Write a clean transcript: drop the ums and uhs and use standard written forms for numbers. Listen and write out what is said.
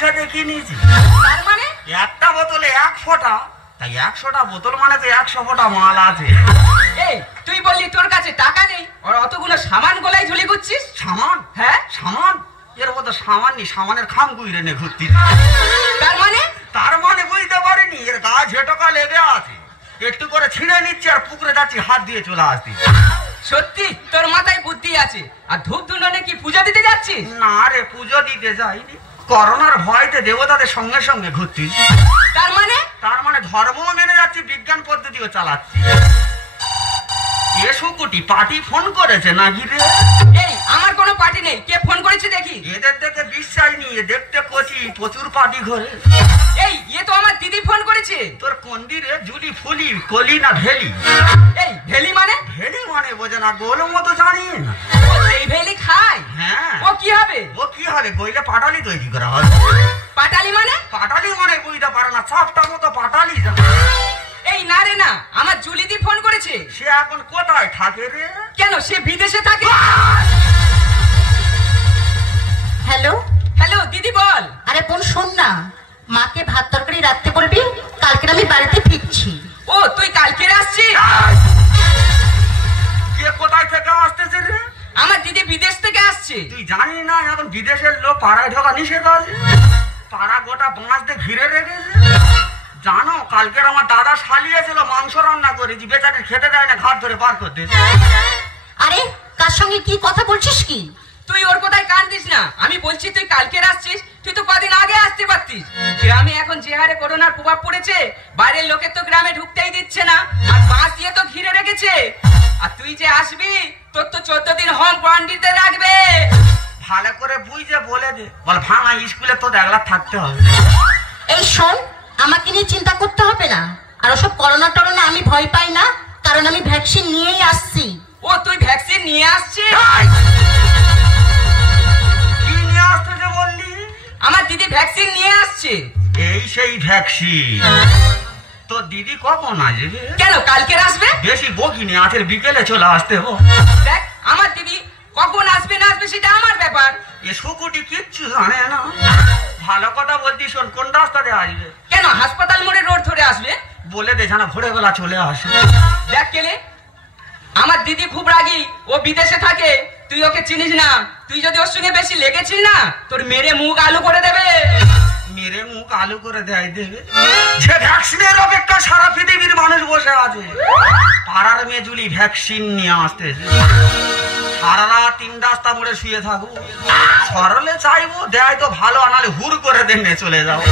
পয়সা দিয়ে কিনেছি। তার মানে একটা বোতলে 1 ফোঁটা, তাই 100টা বোতল মানে তো 100 ফোঁটা মাল আছে। এই তুই বললি তোর কাছে টাকা নেই, আর অতগুলো সামান গলায় ঝুলি ঘুরছিস? সামান? হ্যাঁ সামান? এর মতো সামান নি, সামানের খাম গুইরে নে ঘুরতি। তার মানে বুঝতে পারিনি এর গা ঝেটকা লেগে আছে, একটু করে ছিঁড়ে নিচ্ছি আর পুকুরে যাচ্ছি হাত দিয়ে চলে আসছি। সত্যি তোর মাথায় বুদ্ধি আছে। আর ধূপ ধুননে কি পূজা দিতে যাচ্ছিস? না রে, পুজো দিতে যাইনি, করোনার ভয়তে দেবতাদের সঙ্গে সঙ্গে ঘুরছি। তার মানে ধর্মও মেনে যাচ্ছি, বিজ্ঞান পদ্ধতিও চালাচ্ছি। এসুকুটি পার্টি ফোন করেছে নাকি রে? এই আমার কোনো পার্টি নেই, কে ফোন করেছে দেখি। এদের দেখে বিশ্বাস নিয়ে দেখতে কচি, প্রচুর পার্টি ঘরে। এই এ তো আমার দিদি ফোন করেছে। তোর কোনদি রে? জুলি ফুলি কলি না ভেলি? এই ভেলি মানে? ভেলি মানে বোঝে না, গোল মতো জানি না। এই ভেলি খায়? হ্যাঁ। ও কি হবে? গইলে পাটালি তৈরি করা হবে। পাটালি মানে? পাটালি মানে বুঝতে পারে না, চাপটা মতো পাটালি। এই না রে না, আমার জুলিদি ফোন করেছে। সে এখন কোথায় থাকে রে? কেন, সে বিদেশে থাকে। হ্যালো হ্যালো দিদি বল। আরে বোন শোন না, মাকে ভাত তরকারি রাখতে বলবি, কালকে আমি বাড়িতে ফিরছি। ও তুই কালকে আসছিস? কে কোথায় থেকে আসতেছে রে? আমার দিদি বিদেশ থেকে আসছে। তুই জানি না এখন বিদেশের লোক পাড়ায় ঢোকা নিষেধ আছে? পাড়া গোটা বাঁশ দিয়ে ঘিরে রেখেছে। জানো কালকের আমার দাদা শালিয়েছিল, মাংস রান্না করেছি, বেচারি খেতে দেয় না, ঘাট ধরে পার করতে। আরে কার সঙ্গে কি কথা বলছিস কি? তুই ওর কোথায় কান দিস না, আমি বলছি তুই কালকে আসছিস, তুই তো কদিন আগে আসতে পারতিস। গ্রামে এখন যে হারে করোনার প্রভাব পড়েছে, বাইরের লোকের তো গ্রামে ঢুকতেই দিচ্ছে না, আর বাঁশ দিয়ে তো ঘিরে রেখেছে। আর তুই যে আসবি, তোর তো 14 দিন হোম কোয়ারেন্টাইনে রাখবে। ভালো করে বুঝে বলে দে, বল ভাঙা স্কুলে তো একলা থাকতে হবে। এই শোন, আমাকে নিয়ে চিন্তা করতে হবে না, আর ওসব করোনা টরোনা আমি ভয় পাই না, কারণ আমি ভ্যাকসিন নিয়েই আসছি। ও তুই ভ্যাকসিন নিয়ে আসছিস? কি নিয়ে আসতে যে বললি? আমার দিদি ভ্যাকসিন নিয়ে আসছে। এই সেই ভ্যাকসিন। তো দিদি কখন আসবে? কেন কালকে আসবে? বেশি বকিনি, আজের বিকেলে চলে আসতে হো। দেখ আমার দিদি কখন আসবে না আসবে সেটা আমার ব্যাপার। এ শুকুটি কিচ্ছু জানে না। ভালো কথা বলতি, শোন কোন রাস্তা দিয়ে আসবে? কেন হাসপাতাল মোড়ে রোড ধরে আসবে? বলে দে যেন ভোরবেলা চলে আসে। দেখ কেলে, আমার দিদি খুব রাগী, ও বিদেশে থাকে, তুই ওকে চিনিস না। তুই যদি ওর সঙ্গে বেশি লেগেছিস না, তোর মেরে মুখ আলু করে দেবে। মেরে মুখ আলু করে দেবে? যে ভ্যাকসিনের অপেক্ষা সারা পৃথিবীর মানুষ বসে আছে, পাড়ার মেয়ে জুলি ভ্যাকসিন নিয়ে আসতেছে। সারা রাত 3 রাস্তা মোড়ে শুয়ে থাকবো, সরলে চাইবো দেয় তো ভালো, আনালে হুর করে দেনে চলে যাবো।